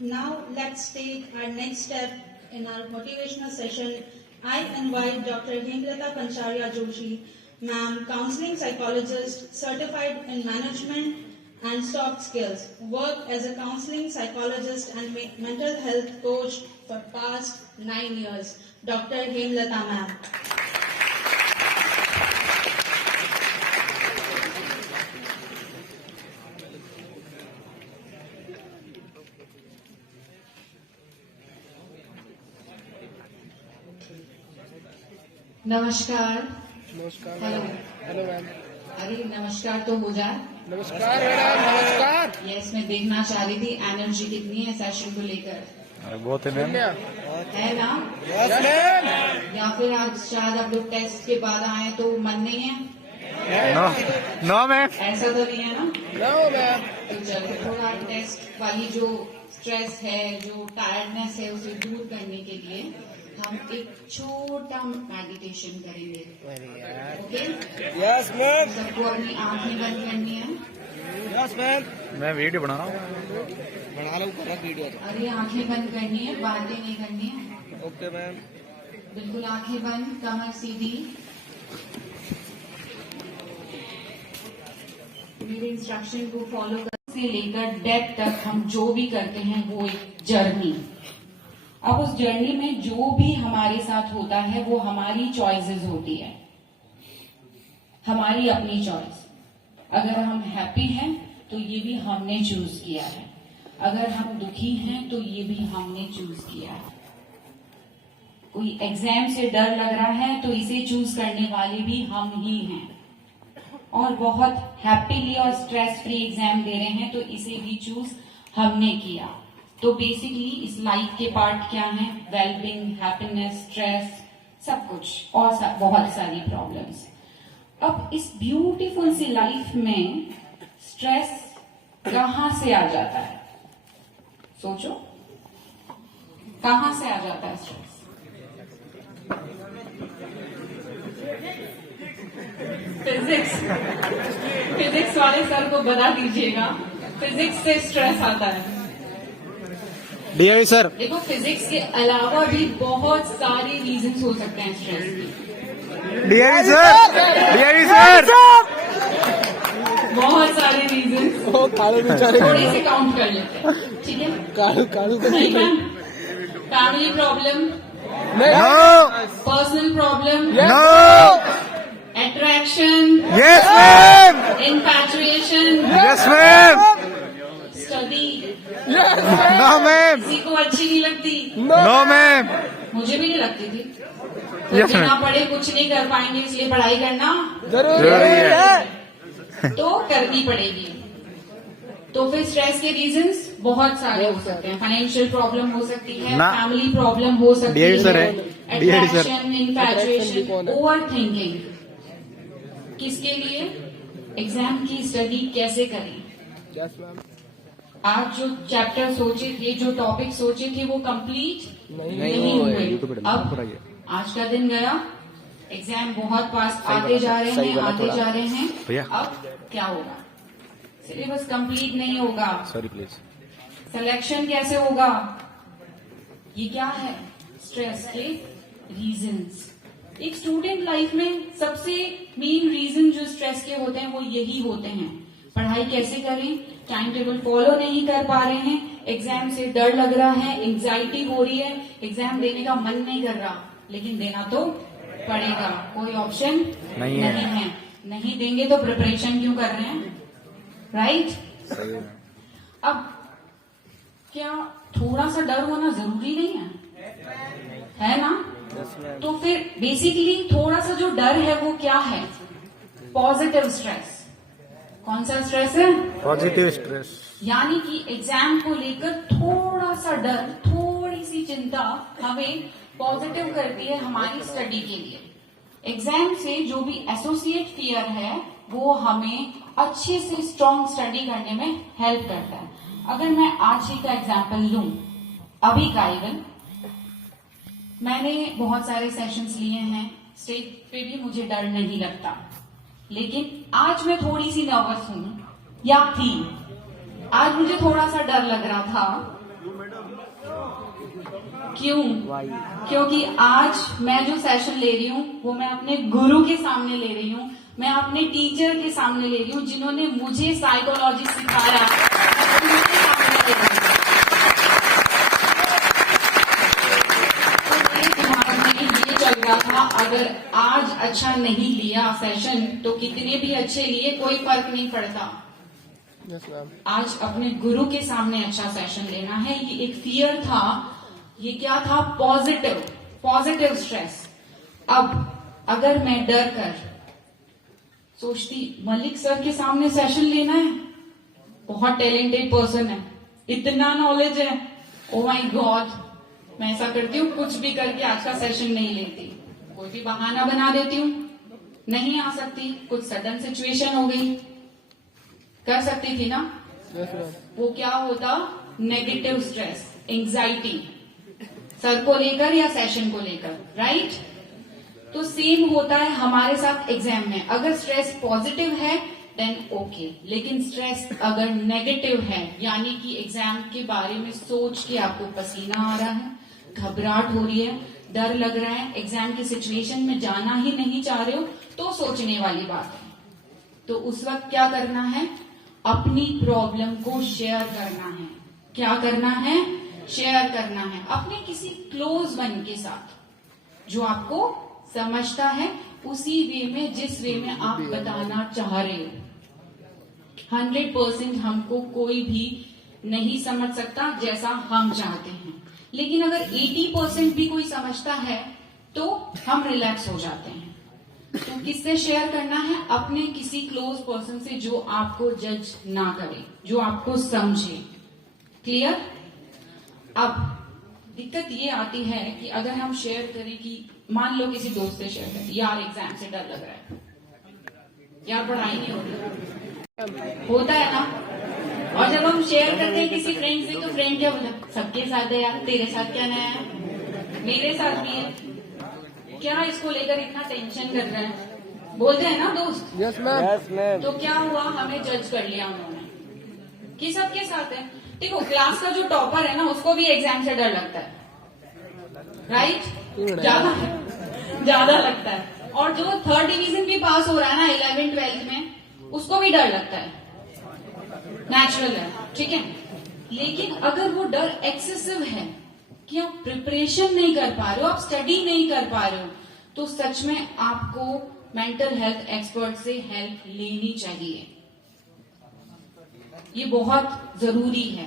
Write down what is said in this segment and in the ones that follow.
Now let's take our next step in our motivational session. I invite Dr. Hemlata Pancharia Joshi, ma'am, counseling psychologist, certified in management and soft skills, worked as a counseling psychologist and mental health coach for past 9 years. Dr. Hemlata ma'am. नमस्कार। नमस्कार। Hello. Hello ma'am. अरे नमस्कार तो हो जाए। नमस्कार madam. नमस्कार। Yes, मैं देखना चाह रही थी एनर्जी कितनी है सेशन को लेकर। बहुत है मैम। है ना? Yes ma'am. या फिर आज शायद आप लोग टेस्ट के बाद आए तो मन नहीं है? No ma'am. ऐसा तो नहीं है ना? No ma'am. तो चलो थोड़ा टेस्ट वाली जो स्ट्रेस है, जो टायर्डनेस है, उसे दूर करने के लिए हम एक छोटा मेडिटेशन करेंगे। ओके? Yes ma'am. सबको अपनी आंखें बंद करनी है। Yes ma'am. मैं वीडियो बना रहा हूँ। बना लो पूरा वीडियो। अरे आंखें बंद करनी है, बातें नहीं करनी है। Okay ma'am. बिल्कुल आंखें बंद, कमर सीधी। मेरे इंस्ट्रक्शन को फॉलो करने से लेकर डेथ तक हम जो भी करते हैं वो एक जर्नी। अब उस जर्नी में जो भी हमारे साथ होता है वो हमारी चॉइसेस होती है, हमारी अपनी चॉइस। अगर हम हैप्पी हैं तो ये भी हमने चूज किया है, अगर हम दुखी हैं तो ये भी हमने चूज किया है। कोई एग्जाम से डर लग रहा है तो इसे चूज करने वाले भी हम ही हैं, और बहुत हैप्पीली और स्ट्रेस फ्री एग्जाम दे रहे हैं तो इसे भी चूज हमने किया। तो बेसिकली इस लाइफ के पार्ट क्या हैं? वेलबींग, हैप्पीनेस, स्ट्रेस, सब कुछ और बहुत सारी प्रॉब्लम्स। अब इस ब्यूटीफुल सी लाइफ में स्ट्रेस कहां से आ जाता है? सोचो, कहां से आ जाता है स्ट्रेस? फिजिक्स वाले सर को बता दीजिएगा, फिजिक्स से स्ट्रेस आता है। DI sir. देखो, फिजिक्स के अलावा भी बहुत सारी रीजंस हो सकते हैं स्ट्रेस के। DI sir. DI sir. बहुत सारे रीजंस थोड़े से काउंट कर लेते हैं, ठीक है? कालू नहीं ma'am, family problem, no. Personal problem, no. Attraction, yes ma'am. Infatuation, yes ma'am. Study, no ma'am. किसी को अच्छी नहीं लगती। No ma'am. मुझे भी नहीं लगती थी। Yes, बिना ma'am. पढ़े कुछ नहीं कर पाएंगे, इसलिए पढ़ाई करना जरूरी है। तो करनी पड़ेगी। तो फिर स्ट्रेस के रीजंस बहुत सारे हो सकते हैं। फाइनेंशियल प्रॉब्लम हो सकती है, ना। फैमिली प्रॉब्लम हो सकती DI सर है, है। DI sir. Attraction, infatuation, over thinking. किसके लिए? एग्जाम की स्टडी कैसे करें? Yes ma'am. आज जो चैप्टर सोचे थे, जो टॉपिक सोचे थे, वो कंप्लीट नहीं हुए। अब आज का दिन गया, एग्जाम बहुत पास आते जा रहे हैं, आते जा रहे हैं। भैया। अब क्या होगा? सिलेबस कंप्लीट नहीं होगा, सॉरी प्लीज। सिलेक्शन कैसे होगा? ये क्या है? स्ट्रेस के रीजंस। एक स्टूडेंट लाइफ में सबसे मेन रीजन जो स्ट्रेस के होते हैं वो यही होते हैं। पढ़ाई कैसे करें, टाइम टेबल फॉलो नहीं कर पा रहे हैं, एग्जाम से डर लग रहा है, एंजाइटी हो रही है, एग्जाम देने का मन नहीं कर रहा, लेकिन देना तो पड़ेगा, कोई ऑप्शन नहीं है। नहीं देंगे तो प्रिपरेशन क्यों कर रहे हैं? राइट? अब क्या थोड़ा सा डर होना जरूरी नहीं है ना? तो फिर बेसिकली थोड़ा सा जो डर है वो क्या है? Positive stress. कौन सा स्ट्रेस है? Positive stress. यानी कि एग्जाम को लेकर थोड़ा सा डर, थोड़ी सी चिंता हमें पॉजिटिव करती है हमारी स्टडी के लिए। एग्जाम से जो भी एसोसिएट फियर है वो हमें अच्छे से स्ट्रॉन्ग स्टडी करने में हेल्प करता है। अगर मैं आज ही का एग्जाम्पल लूं, अभी का इवन मैंने बहुत सारे सेशंस लिए हैं, स्टेज पे भी मुझे डर नहीं लगता, लेकिन आज मैं थोड़ी सी नर्वस हूं या थी। आज मुझे थोड़ा सा डर लग रहा था क्यों? क्योंकि आज मैं जो सेशन ले रही हूँ वो मैं अपने गुरु के सामने ले रही हूँ, मैं अपने टीचर के सामने ले रही हूँ, जिन्होंने मुझे साइकोलॉजी सिखाया, उनके सामने ले रही हूँ। तो मेरे दिमाग में ये चल रहा था, अगर आज अच्छा नहीं लिया सेशन तो कितने भी अच्छे लिए कोई फर्क नहीं पड़ता। Yes ma'am. आज अपने गुरु के सामने अच्छा सेशन लेना है। ये एक फियर था, ये क्या था? Positive stress. अब अगर मैं डर कर सोचती मलिक सर के सामने सेशन लेना है, बहुत टैलेंटेड पर्सन है, इतना नॉलेज है, ओ माय गॉड, मैं ऐसा करती हूँ कुछ भी करके आज का सेशन नहीं लेती, कोई भी बहाना बना देती हूँ, नहीं आ सकती, कुछ सडन सिचुएशन हो गई, कर सकती थी ना? Yes ma'am. वो क्या होता? नेगेटिव स्ट्रेस, एंजाइटी, सर को लेकर या सेशन को लेकर, राइट? तो सेम होता है हमारे साथ एग्जाम में। अगर स्ट्रेस पॉजिटिव है देन ओके, लेकिन स्ट्रेस अगर नेगेटिव है, यानी कि एग्जाम के बारे में सोच के आपको पसीना आ रहा है, घबराहट हो रही है, डर लग रहा है, एग्जाम की सिचुएशन में जाना ही नहीं चाह रहे हो, तो सोचने वाली बात है। तो उस वक्त क्या करना है? अपनी प्रॉब्लम को शेयर करना है। क्या करना है? शेयर करना है अपने किसी क्लोज वन के साथ, जो आपको समझता है उसी वे में, जिस वे में आप बताना चाह रहे हो। 100% हमको कोई भी नहीं समझ सकता जैसा हम चाहते हैं, लेकिन अगर 80% भी कोई समझता है तो हम रिलैक्स हो जाते हैं। तो किससे शेयर करना है? अपने किसी क्लोज पर्सन से, जो आपको जज ना करे, जो आपको समझे। क्लियर? अब दिक्कत ये आती है कि अगर हम शेयर करें कि मान लो किसी दोस्त से शेयर करें, यार एग्जाम से डर लग रहा है, यार पढ़ाई नहीं हो रही, होता है ना? और जब हम शेयर करते हैं किसी फ्रेंड से, तो फ्रेंड क्या बोलता? सबके साथ है यार, तेरे साथ क्या नया है? मेरे साथ भी है, क्या इसको लेकर इतना टेंशन कर रहा है? बोलते हैं ना दोस्त। Yes ma'am. Yes ma'am. तो क्या हुआ? हमें जज कर लिया उन्होंने कि सबके साथ है। देखो, क्लास का जो टॉपर है ना, उसको भी एग्जाम से डर लगता है, राइट? ज्यादा लगता है। और जो 3rd डिवीजन भी पास हो रहा है ना 11th 12th में, उसको भी डर लगता है, नेचुरल है, ठीक है? लेकिन अगर वो डर एक्सेसिव है कि आप प्रिपरेशन नहीं कर पा रहे हो, आप स्टडी नहीं कर पा रहे हो, तो सच में आपको मेंटल हेल्थ एक्सपर्ट से हेल्प लेनी चाहिए। ये बहुत जरूरी है।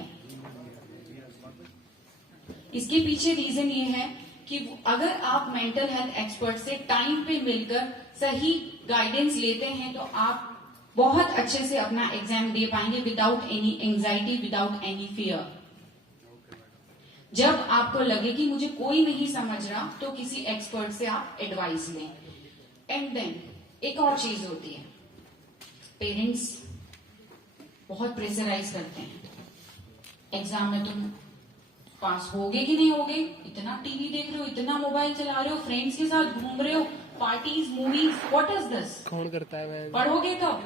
इसके पीछे रीजन ये है कि अगर आप मेंटल हेल्थ एक्सपर्ट से टाइम पे मिलकर सही गाइडेंस लेते हैं, तो आप बहुत अच्छे से अपना एग्जाम दे पाएंगे without any anxiety, without any fear. जब आपको लगे कि मुझे कोई नहीं समझ रहा, तो किसी एक्सपर्ट से आप एडवाइस लें। एंड देन एक और चीज होती है, पेरेंट्स बहुत प्रेशराइज करते हैं, एग्जाम में तुम पास होगे कि नहीं होगे, इतना टीवी देख रहे हो, इतना मोबाइल चला रहे हो, फ्रेंड्स के साथ घूम रहे हो, parties, movies, what is this? कौन करता है मैम? पढ़ोगे कब?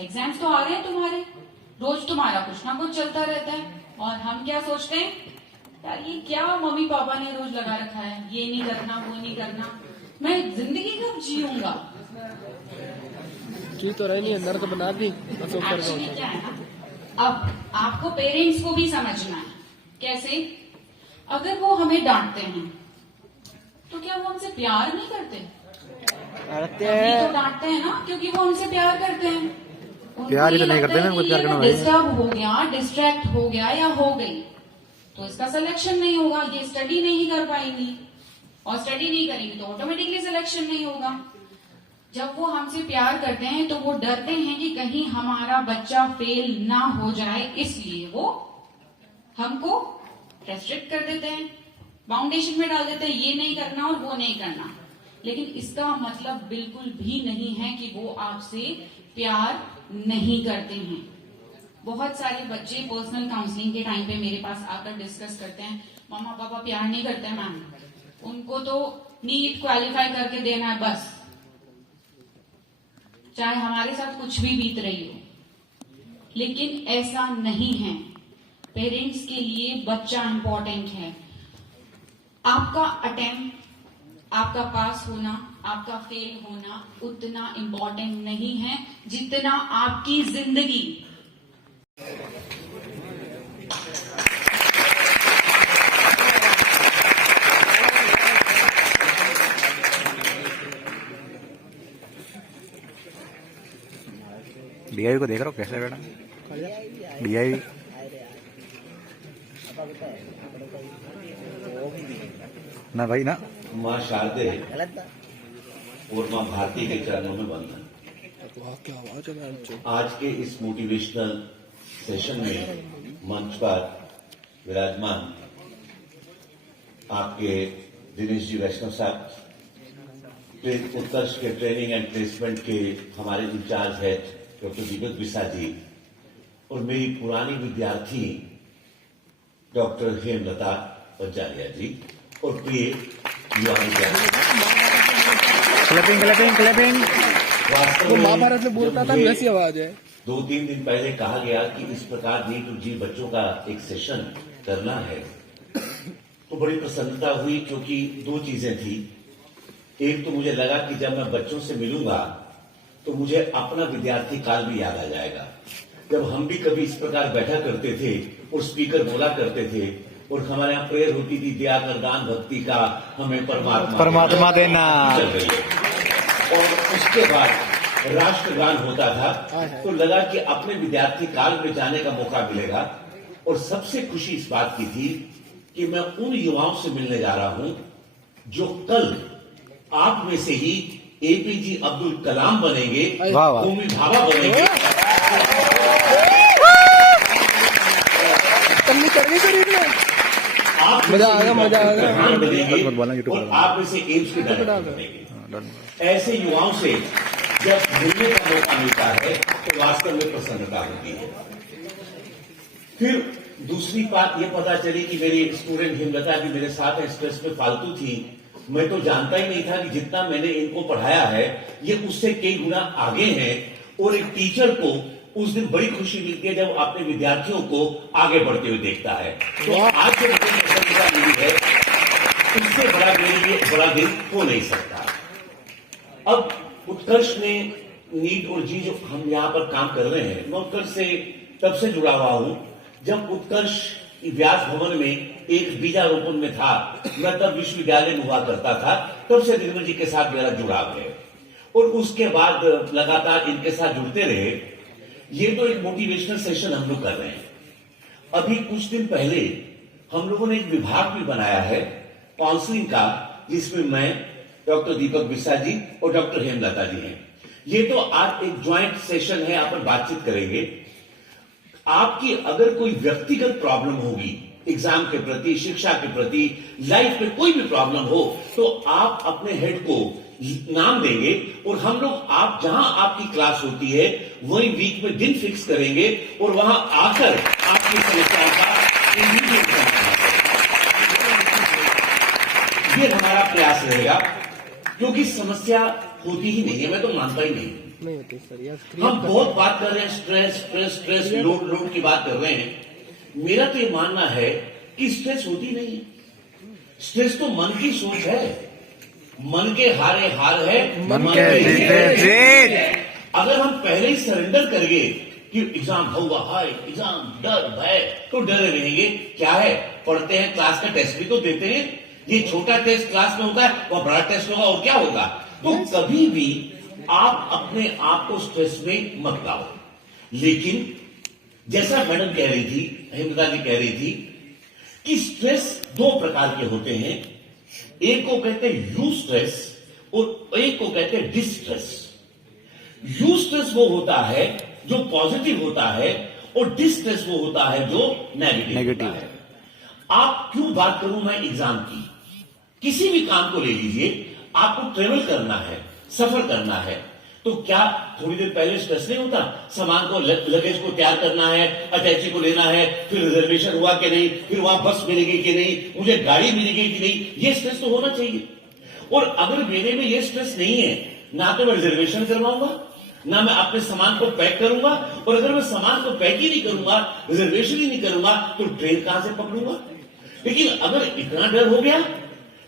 एग्जाम्स तो आ रहे हैं तुम्हारे, रोज तुम्हारा कुछ ना कुछ चलता रहता है, और हम क्या सोचते हैं, यार ये क्या मम्मी पापा ने रोज लगा रखा है, ये नहीं करना, वो नहीं करना, मैं जिंदगी कब जीऊंगा? की तो रही नहीं, अंदर तो बना दी, बस ऊपर का एक्चुअली क्या है ना, अब आपको पेरेंट्स को भी समझना है। कैसे? अगर वो हमें डांटते हैं तो क्या वो हमसे प्यार नहीं करते? तभी तो डांटते हैं ना, क्योंकि वो हमसे प्यार करते हैं। प्यार ही तो नहीं करते ना, उनको प्यार करना है। डिस्टर्ब हो गया, डिस्ट्रैक्ट हो गया या हो गई, तो इसका सिलेक्शन नहीं होगा, ये स्टडी नहीं कर पाएंगी, और स्टडी नहीं करेंगे तो ऑटोमेटिकली सिलेक्शन नहीं होगा। जब वो हमसे प्यार करते हैं तो वो डरते हैं कि कहीं हमारा बच्चा फेल ना हो जाए, इसलिए वो हमको रेस्ट्रिक्ट कर देते हैं, बाउंडेशन में डाल देते हैं, ये नहीं करना और वो नहीं करना। लेकिन इसका मतलब बिल्कुल भी नहीं है कि वो आपसे प्यार नहीं करते हैं। बहुत सारे बच्चे पर्सनल काउंसलिंग के टाइम पे मेरे पास आकर डिस्कस करते हैं, मम्मा पापा प्यार नहीं करते मैम, उनको तो नीट क्वालिफाई करके देना है बस, चाहे हमारे साथ कुछ भी बीत रही हो। लेकिन ऐसा नहीं है। पेरेंट्स के लिए बच्चा इंपॉर्टेंट है। आपका अटेम्प्ट, आपका पास होना, आपका फेल होना उतना इम्पोर्टेंट नहीं है जितना आपकी जिंदगी। डीआईवी को देख रहा हो कैसे बेटा? डीआईवी ना भाई ना। माँ शारदे और माँ भारती के चरणों में वंदन। आज के इस मोटिवेशनल सेशन में मंच पर विराजमान आपके दिनेश जी वैष्णव साहब, उत्कर्ष के ट्रेनिंग एंड प्लेसमेंट के हमारे इंचार्ज है डॉक्टर दीपक बिसा जी, और मेरी पुरानी विद्यार्थी डॉक्टर हेमलता पंचारिया जी, और प्रिय युवा विद्यार्थी। Clapping clapping clapping. वास्तव वो में महाभारत में बोलता जब था मुझे वैसी आवाज है। 2-3 दिन पहले कहा गया कि इस प्रकार नीट और जी बच्चों का एक सेशन करना है, तो बड़ी प्रसन्नता हुई, क्योंकि 2 चीजें थी। एक तो मुझे लगा कि जब मैं बच्चों से मिलूंगा तो मुझे अपना विद्यार्थी काल भी याद आ जाएगा, जब हम भी कभी इस प्रकार बैठा करते थे और स्पीकर बोला करते थे और हमारे यहाँ प्रेयर होती थी, दया कर दान भक्ति का हमें परमात्मा देना। चल रही है। और उसके बाद राष्ट्रगान होता था, तो लगा कि अपने विद्यार्थी काल में जाने का मौका मिलेगा। और सबसे खुशी इस बात की थी कि मैं उन युवाओं से मिलने जा रहा हूं जो कल आप में से ही एपीजे अब्दुल कलाम बनेंगे, वाह वाह। होमी भाभा बनेंगे। कमी करनी शरीर में आप मजा आ गया, मजा आ गया। प्रधान बनेंगे बोलना यूट्यूब और पर। आप में से एम्स के डायरेक्टर बनेंगे। ऐसे युवाओं से जब मिलने का मौका मिलता है तो वास्तव में प्रसन्नता होती है। फिर दूसरी बात ये पता चली कि मेरी स्टूडेंट हेमलता भी मेरे साथ है, स्ट्रेस में फालतू थी। मैं तो जानता ही नहीं था कि जितना मैंने इनको पढ़ाया है ये उससे कई गुना आगे हैं। और एक टीचर को उस दिन बड़ी खुशी मिलती है जब अपने विद्यार्थियों को आगे बढ़ते हुए देखता है। तो आज जो मुझे प्रसन्नता मिली है, उससे बड़ा मेरे लिए बड़ा दिन हो नहीं सकता। अब उत्कर्ष ने नीट और जी जो हम यहाँ पर काम कर रहे हैं, मैं उत्कर्ष से तब से जुड़ा हुआ हूं जब उत्कर्ष व्यास भवन में एक बीजारोपण में था। मैं तब विश्वविद्यालय में हुआ करता था, तब से निर्मल जी के साथ मेरा जुड़ाव है और उसके बाद लगातार इनके साथ जुड़ते रहे। ये तो एक मोटिवेशनल सेशन हम लोग कर रहे हैं। अभी कुछ दिन पहले हम लोगों ने एक विभाग भी बनाया है काउंसलिंग का, जिसमें मैं, डॉक्टर दीपक बिसा जी और डॉक्टर हेमलता जी हैं। ये तो आज एक ज्वाइंट सेशन है, आप बातचीत करेंगे। आपकी अगर कोई व्यक्तिगत प्रॉब्लम होगी एग्जाम के प्रति, शिक्षा के प्रति, लाइफ में कोई भी प्रॉब्लम हो, तो आप अपने हेड को नाम देंगे और हम लोग आप जहां आपकी क्लास होती है वही वीक में दिन फिक्स करेंगे और वहां आकर आपकी समस्याओं का इंडिविजुअल ये हमारा प्रयास रहेगा, क्योंकि समस्या होती ही नहीं है, मैं तो मानता ही नहीं होती सर यार। हम बहुत बात कर रहे हैं स्ट्रेस स्ट्रेस स्ट्रेस, लोड की बात कर रहे हैं। मेरा तो ये मानना है कि स्ट्रेस होती नहीं है। स्ट्रेस तो मन की सोच है, मन के हारे हार है, मन के जीते जीत। अगर हम पहले ही सरेंडर करेंगे कि एग्जाम होगा, हाय एग्जाम, डर भय, तो डरे रहेंगे। क्या है, पढ़ते हैं, क्लास का टेस्ट भी तो देते हैं। ये छोटा टेस्ट क्लास में होता है, वह बड़ा टेस्ट होगा और क्या होगा। तो कभी भी आप अपने आप को स्ट्रेस में मत लाओ। लेकिन जैसा मैडम कह रही थी, हेमलता जी कह रही थी कि स्ट्रेस 2 प्रकार के होते हैं। एक को कहते हैं यू स्ट्रेस और एक को कहते हैं डिस्ट्रेस। यू स्ट्रेस वो होता है जो पॉजिटिव होता है और डिस्ट्रेस वो होता है जो नेगेटिव होता है। आप क्यों बात करूं मैं एग्जाम की, किसी भी काम को ले लीजिए, आपको ट्रेवल करना है, सफर करना है, तो क्या थोड़ी देर पहले स्ट्रेस नहीं होता, सामान को, लगेज को तैयार करना है, अटैची को लेना है, फिर रिजर्वेशन हुआ कि नहीं, फिर वहां बस मिलेगी कि नहीं, मुझे गाड़ी मिलेगी कि नहीं, ये स्ट्रेस तो होना चाहिए। और अगर मेरे में ये स्ट्रेस नहीं है, ना तो मैं रिजर्वेशन करवाऊंगा, ना मैं अपने सामान को पैक करूंगा, और अगर मैं सामान को पैक ही नहीं करूंगा, रिजर्वेशन ही नहीं करूंगा, तो ट्रेन कहां से पकड़ूंगा। लेकिन अगर इतना डर हो गया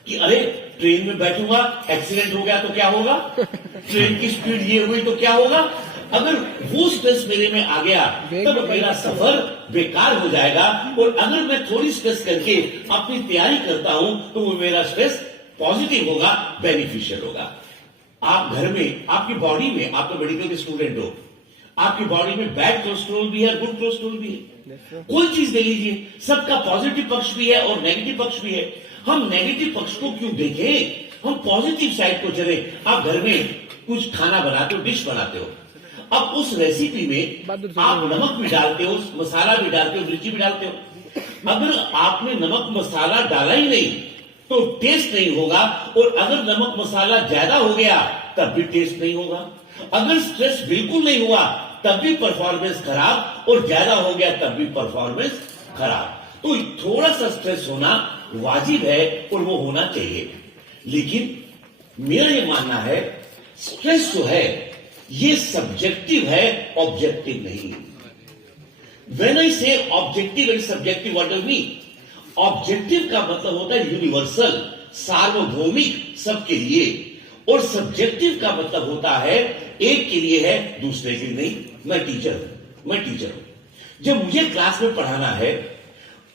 कि अरे ट्रेन में बैठूंगा, एक्सीडेंट हो गया तो क्या होगा, ट्रेन की स्पीड ये हुई तो क्या होगा, अगर वो स्ट्रेस मेरे में आ गया तब मेरा सफर बेकार हो जाएगा। और अगर मैं थोड़ी स्ट्रेस करके अपनी तैयारी करता हूं तो वो मेरा स्ट्रेस पॉजिटिव होगा, बेनिफिशियल होगा। आप घर में, आपकी बॉडी में, आप तो मेडिकल के स्टूडेंट हो, आपकी बॉडी में बैड कोलेस्ट्रॉल भी है, गुड कोलेस्ट्रॉल भी है। कोई चीज ले लीजिए, सबका पॉजिटिव पक्ष भी है और नेगेटिव पक्ष भी है। हम नेगेटिव पक्ष को क्यों देखें, हम पॉजिटिव साइड को चले। आप घर में कुछ खाना बनाते हो, डिश बनाते हो, अब उस रेसिपी में आप नमक भी डालते हो, मसाला भी डालते हो, मिर्ची भी डालते हो। अगर आपने नमक मसाला डाला ही नहीं तो टेस्ट नहीं होगा, और अगर नमक मसाला ज्यादा हो गया तब भी टेस्ट नहीं होगा। अगर स्ट्रेस बिल्कुल नहीं हुआ तब भी परफॉर्मेंस खराब, और ज्यादा हो गया तब भी परफॉर्मेंस खराब। तो थोड़ा सा स्ट्रेस होना वाजिब है और वो होना चाहिए। लेकिन मेरा ये मानना है स्ट्रेस जो है ये सब्जेक्टिव है, ऑब्जेक्टिव नहीं। व्हेन आई से objective and subjective, what do mean? Objective का मतलब होता है यूनिवर्सल, सार्वभौमिक, सबके लिए, और सब्जेक्टिव का मतलब होता है एक के लिए है, दूसरे के लिए नहीं। मैं टीचर हूं, जब मुझे क्लास में पढ़ाना है,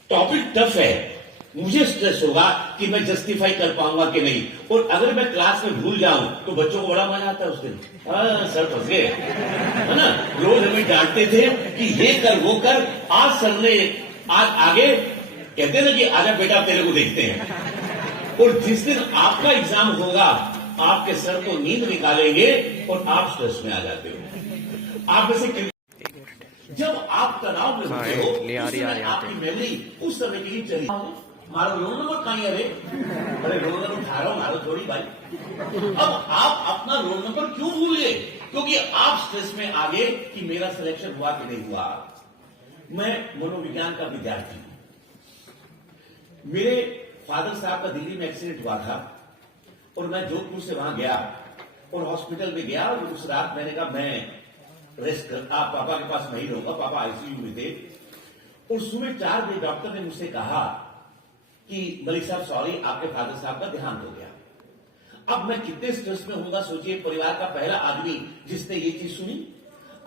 टॉपिक टफ है, मुझे स्ट्रेस होगा कि मैं जस्टिफाई कर पाऊंगा कि नहीं। और अगर मैं क्लास में भूल जाऊं तो बच्चों को बड़ा मजा आता है उस दिन, सर फंस गए, है ना। रोज हमें डांटते थे कि ये कर वो कर, आज सर ने आज आगे कहते ना कि आजा बेटा तेरे को देखते हैं। और जिस दिन आपका एग्जाम होगा आपके सर को नींद निकालेंगे और आप स्ट्रेस में आ जाते हो। आप जैसे जब आप तनाव में होते हो उस समय आपकी मेमोरी उस समय के लिए चली, मारो रोल नंबर कहीं, अरे रोल नंबर उठा रहा हूं, मारो थोड़ी भाई। अब आप अपना रोल नंबर क्यों भूल गए? क्योंकि आप स्ट्रेस में आ गए कि मेरा सिलेक्शन हुआ कि नहीं हुआ। मैं मनोविज्ञान का विद्यार्थी हूं। मेरे फादर साहब का दिल्ली में एक्सीडेंट हुआ था और मैं जोधपुर से वहां गया और हॉस्पिटल में गया, और उस रात मैंने कहा मैं रेस्ट कर, आप पापा के पास नहीं रहूंगा, पापा आईसीयू में थे। और सुबह 4 बजे डॉक्टर ने मुझसे कहा कि मलिक साहब सॉरी, आपके फादर साहब का देहांत हो गया। अब मैं कितने स्ट्रेस में होऊंगा सोचिए, परिवार का पहला आदमी जिसने ये चीज सुनी।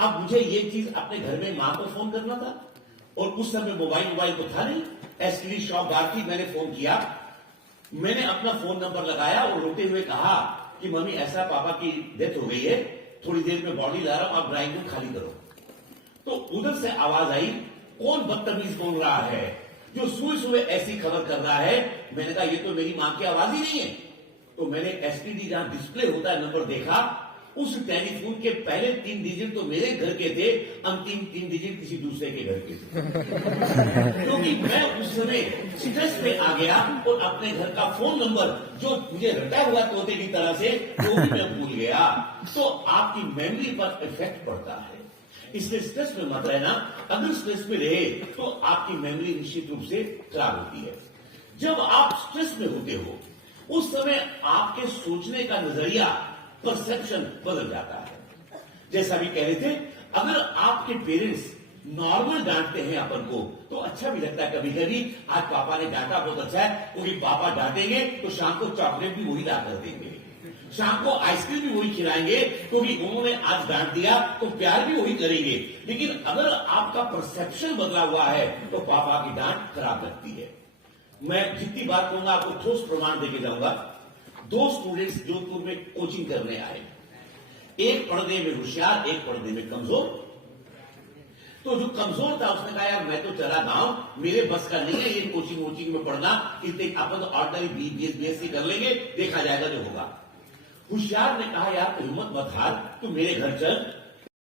अब मुझे ये चीज अपने घर में मां को फोन करना था, और उस समय मोबाइल तो था नहीं, एसटीडी शॉप बाहर थी। मैंने फोन किया, मैंने अपना फोन नंबर लगाया और रोते हुए कहा कि मम्मी ऐसा पापा की डेथ हो गई है, थोड़ी देर में बॉडी ला रहा हूं, आप ड्राइंग रूम खाली करो। तो उधर से आवाज आई, कौन बदतमीज बोल रहा है जो सुबह सुबह ऐसी खबर कर रहा है। मैंने कहा ये तो मेरी मां की आवाज ही नहीं है। तो मैंने एसटीडी जहां डिस्प्ले होता है नंबर देखा, उस टेलीफोन के पहले 3 डिजिट तो मेरे घर के थे, अंतिम 3 डिजिट किसी दूसरे के घर के थे। क्योंकि मैं उस समय स्ट्रेस में आ गया और अपने घर का फोन नंबर जो मुझे रटा हुआ तोते की तरह से वो भी मैं भूल गया। तो आपकी मेमोरी पर इफेक्ट पड़ता है, इसलिए स्ट्रेस में मत रहना। अगर स्ट्रेस में रहे तो आपकी मेमोरी निश्चित रूप से खराब होती है। जब आप स्ट्रेस में होते हो उस समय आपके सोचने का नजरिया, परसेप्शन बदल जाता है। जैसा भी कह रहे थे, अगर आपके पेरेंट्स नॉर्मल डांटते हैं अपन को तो अच्छा भी लगता है कभी कभी। आज पापा ने डांटा, बहुत अच्छा है, क्योंकि पापा डांटेंगे तो शाम को चॉकलेट भी वही ला कर देंगे, शाम को आइसक्रीम भी वही खिलाएंगे, क्योंकि उन्होंने आज डांट दिया तो प्यार भी वही करेंगे। लेकिन अगर आपका परसेप्शन बदला हुआ है तो पापा की डांट खराब लगती है। मैं जितनी बार कहूंगा आपको ठोस प्रमाण देके जाऊंगा। 2 स्टूडेंट्स जोधपुर में कोचिंग करने आए, एक पढ़ने में होशियार, एक पढ़ने में कमजोर। तो जो कमजोर था उसने कहा यार मैं तो चला गांव, मेरे बस का नहीं है ये कोचिंग में पढ़ना, इतने अपन तो ऑर्डिनरी बीएससी कर लेंगे, देखा जाएगा जो होगा। होशियार ने कहा यार तो हिम्मत मत हार, तू मेरे घर चल,